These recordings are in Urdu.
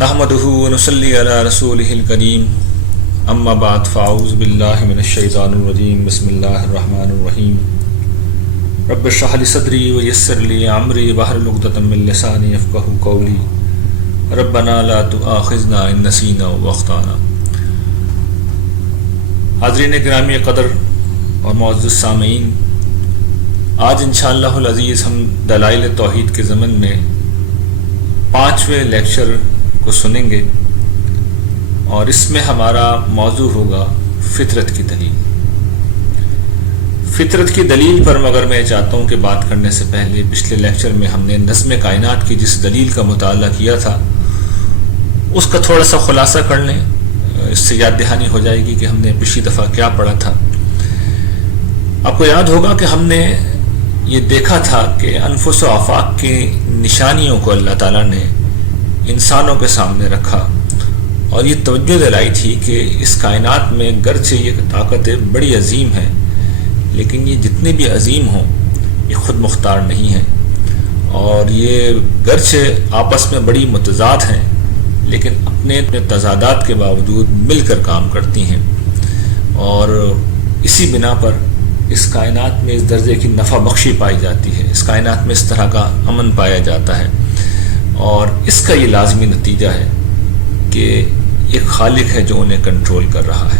نحمدہ ونصلی علی رسولہ الکریم اما بعد فاعوذ باللہ من الشیطان الرجیم بسم اللہ الرحمن الرحیم رب اشرح لی صدری ویسر لی امری واحلل عقدۃ من لسانی یفقہوا قولی ربنا لا تؤاخذنا ان نسینا واخطانا۔ حاضرین گرامی قدر اور معزز سامعین، آج انشاءاللہ العزیز ہم دلائل توحید کے ضمن میں 5ویں لیکچر کو سنیں گے، اور اس میں ہمارا موضوع ہوگا فطرت کی دلیل۔ فطرت کی دلیل پر مگر میں چاہتا ہوں کہ بات کرنے سے پہلے پچھلے لیکچر میں ہم نے نظم کائنات کی جس دلیل کا مطالعہ کیا تھا اس کا تھوڑا سا خلاصہ کر لیں، اس سے یاد دہانی ہو جائے گی کہ ہم نے پچھلی دفعہ کیا پڑھا تھا۔ آپ کو یاد ہوگا کہ ہم نے یہ دیکھا تھا کہ انفس و آفاق کی نشانیوں کو اللہ تعالیٰ نے انسانوں کے سامنے رکھا، اور یہ توجہ دلائی تھی کہ اس کائنات میں گرچہ یہ طاقتیں بڑی عظیم ہیں، لیکن یہ جتنے بھی عظیم ہوں یہ خود مختار نہیں ہیں، اور یہ گرچہ آپس میں بڑی متضاد ہیں لیکن اپنے تضادات کے باوجود مل کر کام کرتی ہیں، اور اسی بنا پر اس کائنات میں اس درجے کی نفع بخشی پائی جاتی ہے، اس کائنات میں اس طرح کا امن پایا جاتا ہے، اور اس کا یہ لازمی نتیجہ ہے کہ ایک خالق ہے جو انہیں کنٹرول کر رہا ہے،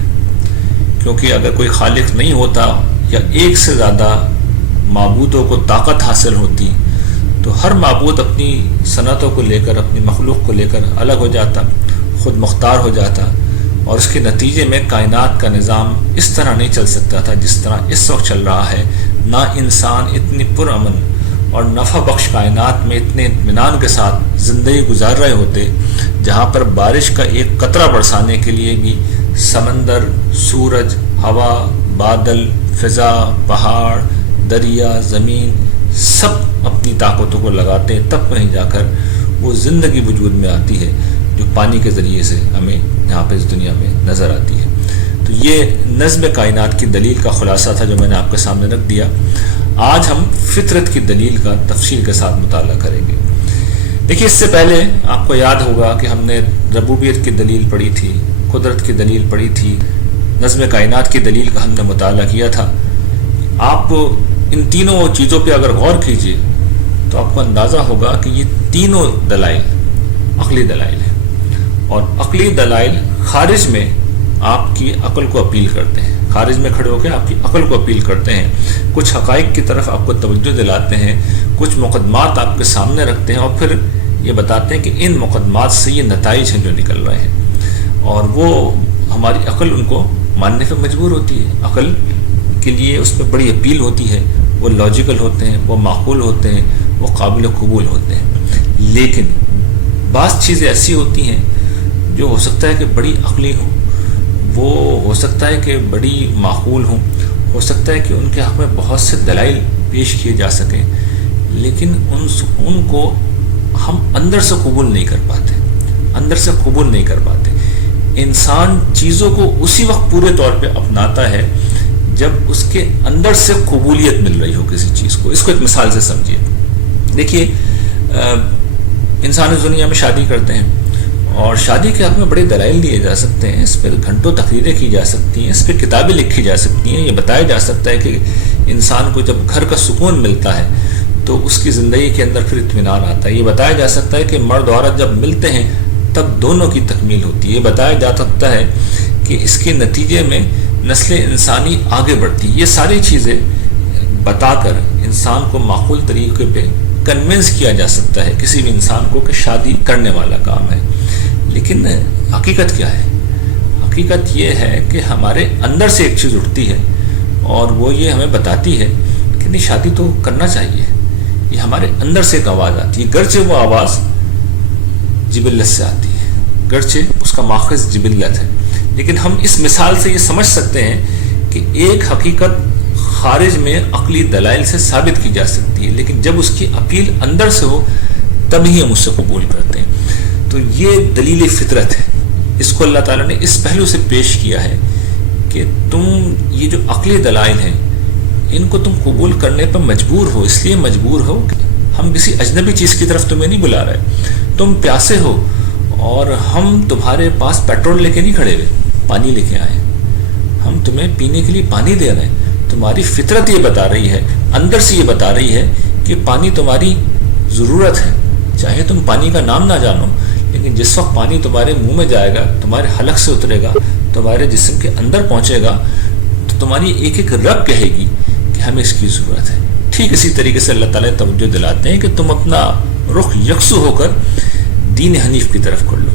کیونکہ اگر کوئی خالق نہیں ہوتا یا ایک سے زیادہ معبودوں کو طاقت حاصل ہوتی تو ہر معبود اپنی صنعتوں کو لے کر، اپنی مخلوق کو لے کر الگ ہو جاتا، خود مختار ہو جاتا، اور اس کے نتیجے میں کائنات کا نظام اس طرح نہیں چل سکتا تھا جس طرح اس وقت چل رہا ہے۔ نہ انسان اتنی پرامن اور نفع بخش کائنات میں اتنے اطمینان کے ساتھ زندگی گزار رہے ہوتے، جہاں پر بارش کا ایک قطرہ برسانے کے لیے بھی سمندر، سورج، ہوا، بادل، فضا، پہاڑ، دریا، زمین سب اپنی طاقتوں کو لگاتے ہیں، تب کہیں جا کر وہ زندگی وجود میں آتی ہے جو پانی کے ذریعے سے ہمیں یہاں پہ اس دنیا میں نظر آتی ہے۔ تو یہ نظم کائنات کی دلیل کا خلاصہ تھا جو میں نے آپ کے سامنے رکھ دیا۔ آج ہم فطرت کی دلیل کا تفصیل کے ساتھ مطالعہ کریں گے۔ دیکھیے، اس سے پہلے آپ کو یاد ہوگا کہ ہم نے ربوبیت کی دلیل پڑھی تھی، قدرت کی دلیل پڑھی تھی، نظم کائنات کی دلیل کا ہم نے مطالعہ کیا تھا۔ آپ ان تینوں چیزوں پہ اگر غور کیجئے تو آپ کو اندازہ ہوگا کہ یہ تینوں دلائل عقلی دلائل ہیں، اور عقلی دلائل خارج میں آپ کی عقل کو اپیل کرتے ہیں، خارج میں کھڑے ہو کے آپ کی عقل کو اپیل کرتے ہیں، کچھ حقائق کی طرف آپ کو توجہ دلاتے ہیں، کچھ مقدمات آپ کے سامنے رکھتے ہیں، اور پھر یہ بتاتے ہیں کہ ان مقدمات سے یہ نتائج ہیں جو نکل رہے ہیں، اور وہ ہماری عقل ان کو ماننے پہ مجبور ہوتی ہے۔ عقل کے لیے اس میں بڑی اپیل ہوتی ہے، وہ لاجیکل ہوتے ہیں، وہ معقول ہوتے ہیں، وہ قابل قبول ہوتے ہیں، لیکن بعض چیزیں ایسی ہوتی ہیں جو ہو سکتا ہے کہ بڑی عقلی ہوں، وہ ہو سکتا ہے کہ بڑی معقول ہوں، ہو سکتا ہے کہ ان کے حق میں بہت سے دلائل پیش کیے جا سکیں، لیکن ان کو ہم اندر سے قبول نہیں کر پاتے، اندر سے قبول نہیں کر پاتے۔ انسان چیزوں کو اسی وقت پورے طور پہ اپناتا ہے جب اس کے اندر سے قبولیت مل رہی ہو کسی چیز کو۔ اس کو ایک مثال سے سمجھیے۔ دیکھیے، انسان اس دنیا میں شادی کرتے ہیں، اور شادی کے حق میں بڑے دلائل دیے جا سکتے ہیں، اس پہ گھنٹوں تقریریں کی جا سکتی ہیں، اس پہ کتابیں لکھی جا سکتی ہیں، یہ بتایا جا سکتا ہے کہ انسان کو جب گھر کا سکون ملتا ہے تو اس کی زندگی کے اندر پھر اطمینان آتا ہے، یہ بتایا جا سکتا ہے کہ مرد و عورت جب ملتے ہیں تب دونوں کی تکمیل ہوتی ہے، یہ بتایا جا سکتا ہے کہ اس کے نتیجے میں نسل انسانی آگے بڑھتی ہے۔ یہ ساری چیزیں بتا کر انسان کو معقول طریقے پہ کنونس کیا جا سکتا ہے کسی بھی انسان کو کہ شادی کرنے والا کام ہے، لیکن حقیقت کیا ہے؟ حقیقت یہ ہے کہ ہمارے اندر سے ایک چیز اٹھتی ہے، اور وہ یہ ہمیں بتاتی ہے کہ نہیں، شادی تو کرنا چاہیے۔ یہ ہمارے اندر سے ایک آواز آتی ہے، گرچہ وہ آواز جبلت سے آتی ہے، گرچہ اس کا ماخذ جبلت ہے، لیکن ہم اس مثال سے یہ سمجھ سکتے ہیں کہ ایک حقیقت خارج میں عقلی دلائل سے ثابت کی جا سکتی ہے، لیکن جب اس کی اپیل اندر سے ہو تبھی ہم اس سے قبول کرتے ہیں۔ تو یہ دلیل فطرت ہے، اس کو اللہ تعالیٰ نے اس پہلو سے پیش کیا ہے کہ تم یہ جو عقلی دلائل ہیں ان کو تم قبول کرنے پر مجبور ہو، اس لیے مجبور ہو کہ ہم کسی اجنبی چیز کی طرف تمہیں نہیں بلا رہے، تم پیاسے ہو اور ہم تمہارے پاس پیٹرول لے کے نہیں کھڑے ہوئے، پانی لے کے آئے، ہم تمہیں پینے کے لیے پانی دے رہے ہیں۔ تمہاری فطرت یہ بتا رہی ہے، اندر سے یہ بتا رہی ہے کہ پانی تمہاری ضرورت ہے، چاہے تم پانی کا نام نہ جانو، لیکن جس وقت پانی تمہارے منہ میں جائے گا، تمہارے حلق سے اترے گا، تمہارے جسم کے اندر پہنچے گا، تو تمہاری ایک ایک رگ کہے گی کہ ہمیں اس کی ضرورت ہے۔ ٹھیک اسی طریقے سے اللہ تعالیٰ توجہ دلاتے ہیں کہ تم اپنا رخ یکسو ہو کر دین حنیف کی طرف کر لو،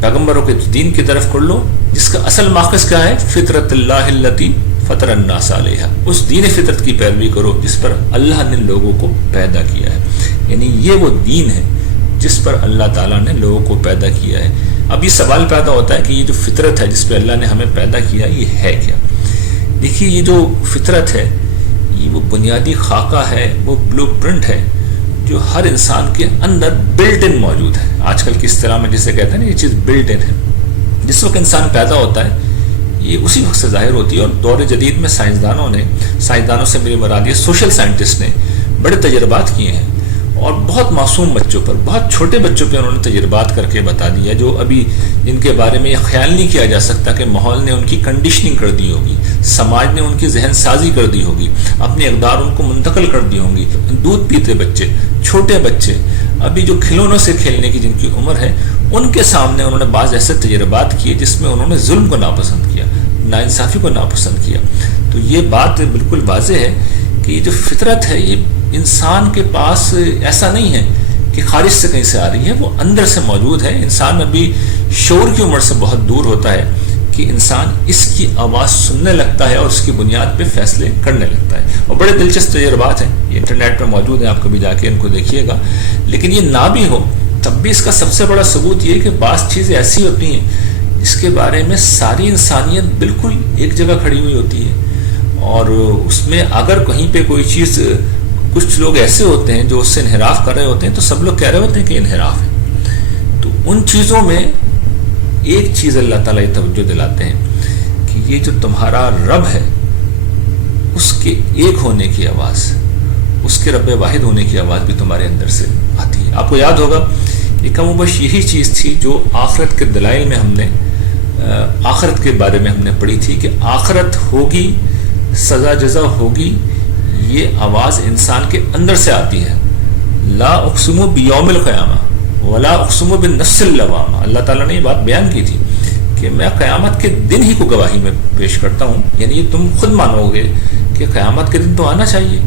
پیغمبروں کے دین کی طرف کر لو، جس کا اصل ماخذ کیا ہے؟ فطرت اللہ التی فطر الناس علیہا، اس دین فطرت کی پیروی کرو جس پر اللہ نے لوگوں کو پیدا کیا ہے۔ یعنی یہ وہ دین ہے جس پر اللہ تعالیٰ نے لوگوں کو پیدا کیا ہے۔ اب یہ سوال پیدا ہوتا ہے کہ یہ جو فطرت ہے جس پہ اللہ نے ہمیں پیدا کیا، یہ ہے کیا؟ دیکھیے، یہ جو فطرت ہے یہ وہ بنیادی خاکہ ہے، وہ بلو پرنٹ ہے جو ہر انسان کے اندر بلٹ ان موجود ہے۔ آج کل کی اصطلاح میں جسے کہتے ہیں نا، یہ چیز بلٹ ان ہے۔ جس وقت انسان پیدا ہوتا ہے یہ اسی وقت سے ظاہر ہوتی ہے، اور دور جدید میں سائنسدانوں سے میری مراد یہ سوشل سائنٹسٹ نے بڑے تجربات کیے ہیں، اور بہت معصوم بچوں پر، بہت چھوٹے بچوں پہ انہوں نے تجربات کر کے بتا دیا، جو ابھی جن کے بارے میں یہ خیال نہیں کیا جا سکتا کہ ماحول نے ان کی کنڈیشننگ کر دی ہوگی، سماج نے ان کی ذہن سازی کر دی ہوگی، اپنی اقدار ان کو منتقل کر دی ہوں گی۔ دودھ پیتے بچے، چھوٹے بچے، ابھی جو کھلونوں سے کھیلنے کی جن کی عمر ہے، ان کے سامنے انہوں نے بعض ایسے تجربات کیے جس میں انہوں نے ظلم کو ناپسند کیا، ناانصافی کو ناپسند کیا۔ تو یہ بات بالکل واضح ہے کہ یہ جو فطرت ہے یہ انسان کے پاس ایسا نہیں ہے کہ خارج سے کہیں سے آ رہی ہے، وہ اندر سے موجود ہے۔ انسان ابھی شعور کی عمر سے بہت دور ہوتا ہے کہ انسان اس کی آواز سننے لگتا ہے اور اس کی بنیاد پہ فیصلے کرنے لگتا ہے، اور بڑے دلچسپ تجربات ہیں، یہ انٹرنیٹ پہ موجود ہیں، آپ کبھی جا کے ان کو دیکھیے گا۔ لیکن یہ نہ بھی ہو تب بھی اس کا سب سے بڑا ثبوت یہ ہے کہ بعض چیزیں ایسی ہوتی ہیں جس کے بارے میں ساری انسانیت بالکل ایک جگہ کھڑی ہوئی ہوتی ہے، اور اس میں اگر کہیں پہ کوئی چیز، کچھ لوگ ایسے ہوتے ہیں جو اس سے انحراف کر رہے ہوتے ہیں تو سب لوگ کہہ رہے ہوتے ہیں کہ انحراف ہے۔ تو ان چیزوں میں ایک چیز اللہ تعالیٰ یہ توجہ دلاتے ہیں کہ یہ جو تمہارا رب ہے اس کے ایک ہونے کی آواز، اس کے رب واحد ہونے کی آواز بھی تمہارے اندر سے آتی ہے۔ آپ کو یاد ہوگا یہ کم و بیش یہی چیز تھی جو آخرت کے دلائل میں ہم نے آخرت کے بارے میں ہم نے پڑھی تھی کہ آخرت ہوگی، سزا جزا ہوگی، یہ آواز انسان کے اندر سے آتی ہے۔ لا اقسم بیوم القیامہ ولا اقسم بالنفس اللوامہ، اللہ تعالیٰ نے یہ بات بیان کی تھی کہ میں قیامت کے دن ہی کو گواہی میں پیش کرتا ہوں، یعنی یہ تم خود مانو گے کہ قیامت کے دن تو آنا چاہیے،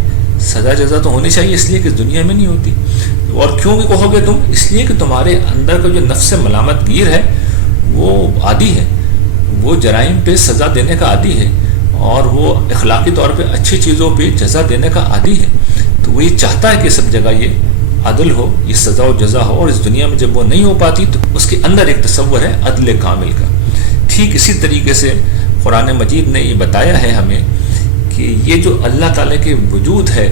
سزا جزا تو ہونی چاہیے، اس لیے کہ دنیا میں نہیں ہوتی۔ اور کیوں کہ کہو گے تم؟ اس لیے کہ تمہارے اندر کا جو نفس ملامت گیر ہے وہ عادی ہے، وہ جرائم پہ سزا دینے کا عادی ہے، اور وہ اخلاقی طور پہ اچھی چیزوں پہ جزا دینے کا عادی ہے۔ تو وہ یہ چاہتا ہے کہ سب جگہ یہ عدل ہو، یہ سزا و جزا ہو، اور اس دنیا میں جب وہ نہیں ہو پاتی تو اس کے اندر ایک تصور ہے عدل کامل کا۔ ٹھیک اسی طریقے سے قرآن مجید نے یہ بتایا ہے ہمیں کہ یہ جو اللہ تعالیٰ کے وجود ہے،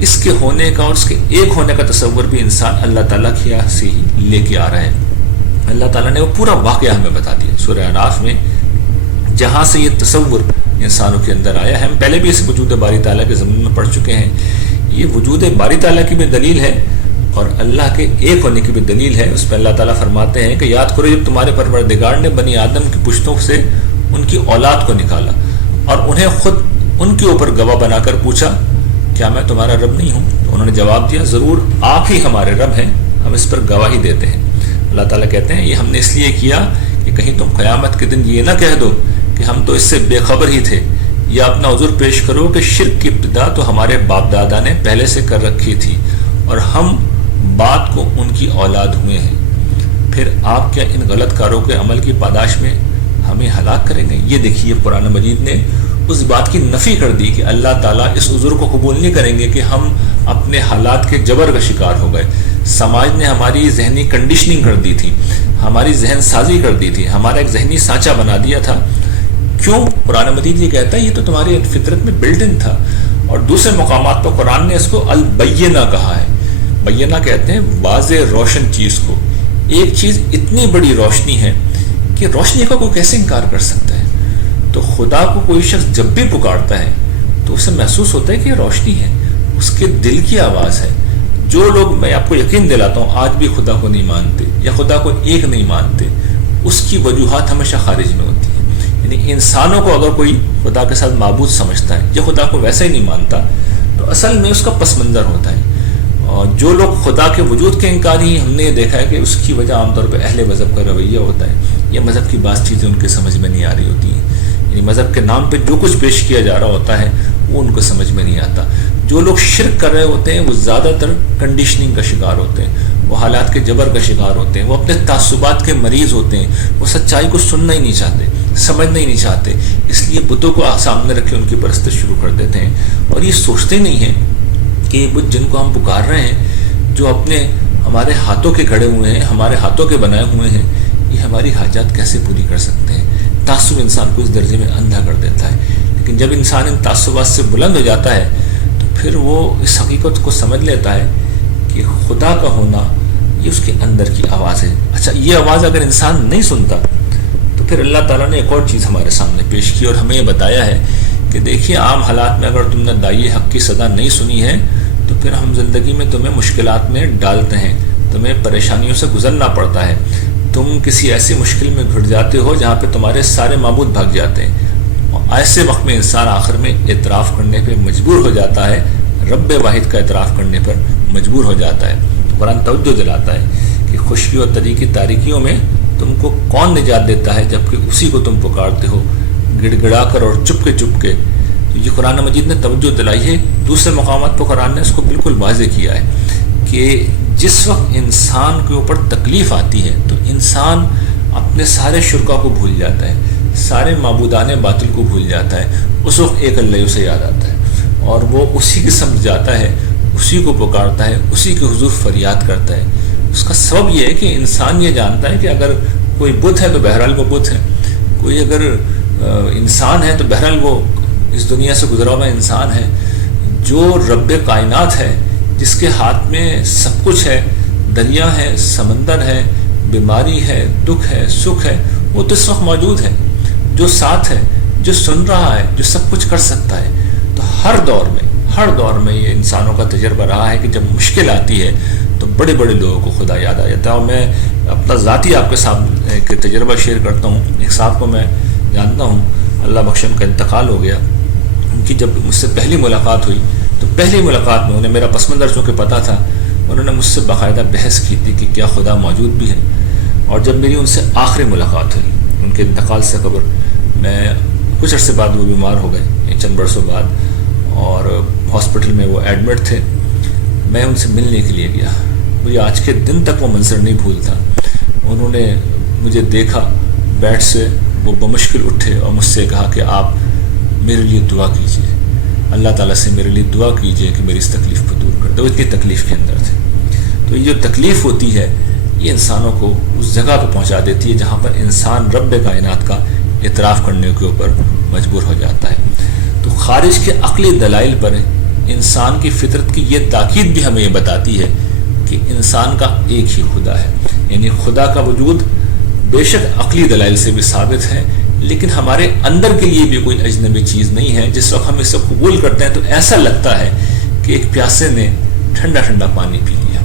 اس کے ہونے کا اور اس کے ایک ہونے کا تصور بھی انسان اللہ تعالیٰ کی سے ہی لے کے آ رہا ہے۔ اللہ تعالیٰ نے وہ پورا واقعہ ہمیں بتا دیا سورہ اعراف میں، جہاں سے یہ تصور انسانوں کے اندر آیا ہے۔ ہم پہلے بھی اس وجود باری تعالیٰ کے ضمن میں پڑھ چکے ہیں۔ یہ وجود باری تعالیٰ کی بھی دلیل ہے اور اللہ کے ایک ہونے کی بھی دلیل ہے۔ اس پہ اللہ تعالیٰ فرماتے ہیں کہ یاد کرو جب تمہارے پروردگار نے بنی آدم کی پشتوں سے ان کی اولاد کو نکالا اور انہیں خود ان کے اوپر گواہ بنا کر پوچھا کیا میں تمہارا رب نہیں ہوں؟ تو انہوں نے جواب دیا ضرور آپ ہی ہمارے رب ہیں، ہم اس پر گواہی دیتے ہیں۔ اللہ تعالیٰ کہتے ہیں یہ ہم نے اس لیے کیا کہ کہیں تم قیامت کے دن یہ نہ کہہ دو کہ ہم تو اس سے بے خبر ہی تھے، یا اپنا عذر پیش کرو کہ شرک کی ابتدا تو ہمارے باپ دادا نے پہلے سے کر رکھی تھی اور ہم بعد کو ان کی اولاد ہوئے ہیں، پھر آپ کیا ان غلط کاروں کے عمل کی پاداش میں ہمیں ہلاک کریں گے؟ یہ دیکھیے قرآن مجید نے اس بات کی نفی کر دی کہ اللہ تعالیٰ اس عذر کو قبول نہیں کریں گے کہ ہم اپنے حالات کے جبر کا شکار ہو گئے، سماج نے ہماری ذہنی کنڈیشننگ کر دی تھی، ہماری ذہن سازی کر دی تھی، ہمارا ایک ذہنی سانچہ بنا دیا تھا۔ کیوں؟ قرآن مجید یہ کہتا ہے یہ تو تمہاری فطرت میں بلٹ ان تھا۔ اور دوسرے مقامات پر قرآن نے اس کو البینہ کہا ہے۔ بینہ کہتے ہیں واضح روشن چیز کو۔ ایک چیز اتنی بڑی روشنی ہے کہ روشنی کا کوئی کیسے انکار کر سکتا ہے؟ تو خدا کو کوئی شخص جب بھی پکارتا ہے تو اسے محسوس ہوتا ہے کہ یہ روشنی ہے، اس کے دل کی آواز ہے، جو لوگ، میں آپ کو یقین دلاتا ہوں، آج بھی خدا کو نہیں مانتے یا خدا کو ایک نہیں مانتے، اس کی وجوہات ہمیشہ خارج میں ہوتی ہیں. یعنی انسانوں کو اگر کوئی خدا کے ساتھ معبود سمجھتا ہے یا خدا کو ویسے ہی نہیں مانتا تو اصل میں اس کا پس منظر ہوتا ہے. اور جو لوگ خدا کے وجود کے انکاری، ہم نے یہ دیکھا ہے کہ اس کی وجہ عام طور پہ اہل مذہب کا رویہ ہوتا ہے، یا مذہب کی بعض چیزیں ان کے سمجھ میں نہیں آ رہی ہوتی ہیں. یعنی مذہب کے نام پہ جو کچھ پیش کیا جا رہا ہوتا ہے وہ ان کو سمجھ میں نہیں آتا. جو لوگ شرک کر رہے ہوتے ہیں وہ زیادہ تر کنڈیشننگ کا شکار ہوتے ہیں، وہ حالات کے جبر کا شکار ہوتے ہیں، وہ اپنے تعصبات کے مریض ہوتے ہیں، وہ سچائی کو سننا ہی نہیں چاہتے، سمجھنا ہی نہیں چاہتے، اس لیے بتوں کو سامنے رکھ کے ان کی پرستش شروع کر دیتے ہیں. اور یہ سوچتے نہیں ہیں کہ یہ بت جن کو ہم پکار رہے ہیں، جو اپنے ہمارے ہاتھوں کے کھڑے ہوئے ہیں، ہمارے ہاتھوں کے بنائے ہوئے ہیں، یہ ہماری حاجات کیسے پوری کر سکتے ہیں. تعصب انسان کو اس درجے میں اندھا کر دیتا ہے. لیکن جب انسان ان تعصبات سے بلند ہو جاتا ہے تو پھر وہ اس حقیقت کو سمجھ لیتا ہے کہ خدا کا ہونا یہ اس کے اندر کی آواز ہے. اچھا، یہ آواز اگر انسان نہیں سنتا تو پھر اللہ تعالیٰ نے ایک اور چیز ہمارے سامنے پیش کی اور ہمیں یہ بتایا ہے کہ دیکھیے، عام حالات میں اگر تم نے دائی حق کی صدا نہیں سنی ہے تو پھر ہم زندگی میں تمہیں مشکلات میں ڈالتے ہیں، تمہیں پریشانیوں سے گزرنا پڑتا ہے. تم کسی ایسی مشکل میں گھٹ جاتے ہو جہاں پہ تمہارے سارے معبود بھاگ جاتے ہیں، اور ایسے وقت میں انسان آخر میں اعتراف کرنے پہ مجبور ہو جاتا ہے، رب واحد کا اعتراف کرنے پر مجبور ہو جاتا ہے. قرآن توجہ دلاتا ہے کہ خشکی اور تری کی تاریکیوں میں تم کو کون نجات دیتا ہے جبکہ اسی کو تم پکارتے ہو گڑ گڑا کر اور چپ کے. تو یہ قرآن مجید نے توجہ دلائی ہے. دوسرے مقامات پر قرآن نے اس کو بالکل واضح کیا ہے کہ جس وقت انسان کے اوپر تکلیف آتی ہے تو انسان اپنے سارے شرکا کو بھول جاتا ہے، سارے معبودان باطل کو بھول جاتا ہے. اس وقت ایک اللہ اسے یاد آتا ہے اور وہ اسی کی سمجھ جاتا ہے، اسی کو پکارتا ہے، اسی کے حضور فریاد کرتا ہے. اس کا سبب یہ ہے کہ انسان یہ جانتا ہے کہ اگر کوئی بت ہے تو بہرحال وہ بت ہے، کوئی اگر انسان ہے تو بہرحال وہ اس دنیا سے گزرا ہوا انسان ہے. جو رب کائنات ہے، جس کے ہاتھ میں سب کچھ ہے، دریا ہے، سمندر ہے، بیماری ہے، دکھ ہے، سکھ ہے، وہ تو اس وقت موجود ہے، جو ساتھ ہے، جو سن رہا ہے، جو سب کچھ کر سکتا ہے. تو ہر دور میں یہ انسانوں کا تجربہ رہا ہے کہ جب مشکل آتی ہے تو بڑے بڑے لوگوں کو خدا یاد آ جاتا ہے. اور میں اپنا ذاتی آپ کے سامنے ایک تجربہ شیئر کرتا ہوں. ایک صاحب کو میں جانتا ہوں، اللہ بخش ان کا انتقال ہو گیا. ان کی جب مجھ سے پہلی ملاقات ہوئی تو پہلی ملاقات میں انہیں میرا پس منظر چونکہ پتہ تھا، انہوں نے مجھ سے باقاعدہ بحث کی تھی کہ کیا خدا موجود بھی ہے. اور جب میری ان سے آخری ملاقات ہوئی ان کے انتقال سے قبل، میں کچھ عرصے بعد وہ بیمار ہو گئے، چند برسوں بعد، اور ہاسپٹل میں وہ ایڈمٹ تھے. میں ان سے ملنے کے لیے گیا. مجھے آج کے دن تک وہ منظر نہیں بھولتا. انہوں نے مجھے دیکھا، بیڈ سے وہ بمشکل اٹھے اور مجھ سے کہا کہ آپ میرے لیے دعا کیجیے، اللہ تعالیٰ سے میرے لیے دعا کیجیے کہ میری اس تکلیف کو دور کر دے. وہ اتنی تکلیف کے اندر تھے. تو یہ جو تکلیف ہوتی ہے یہ انسانوں کو اس جگہ پہ پہنچا دیتی ہے جہاں پر انسان رب کائنات کا اعتراف کرنے کے اوپر مجبور ہو جاتا ہے. تو خارج کے عقلی دلائل پر انسان کی فطرت کی یہ تاکید بھی ہمیں یہ بتاتی ہے کہ انسان کا ایک ہی خدا ہے. یعنی خدا کا وجود بے شک عقلی دلائل سے بھی ثابت ہے، لیکن ہمارے اندر کے لیے بھی کوئی اجنبی چیز نہیں ہے. جس وقت ہم اسے قبول کرتے ہیں تو ایسا لگتا ہے کہ ایک پیاسے نے ٹھنڈا ٹھنڈا پانی پی لیا.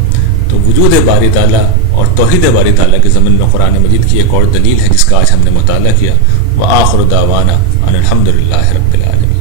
تو وجود باری تعالیٰ اور توحید باری تعالیٰ کے ضمن میں قرآن مجید کی ایک اور دلیل ہے جس کا آج ہم نے مطالعہ کیا. وآخر دعوانا ان الحمد للہ رب العالمین.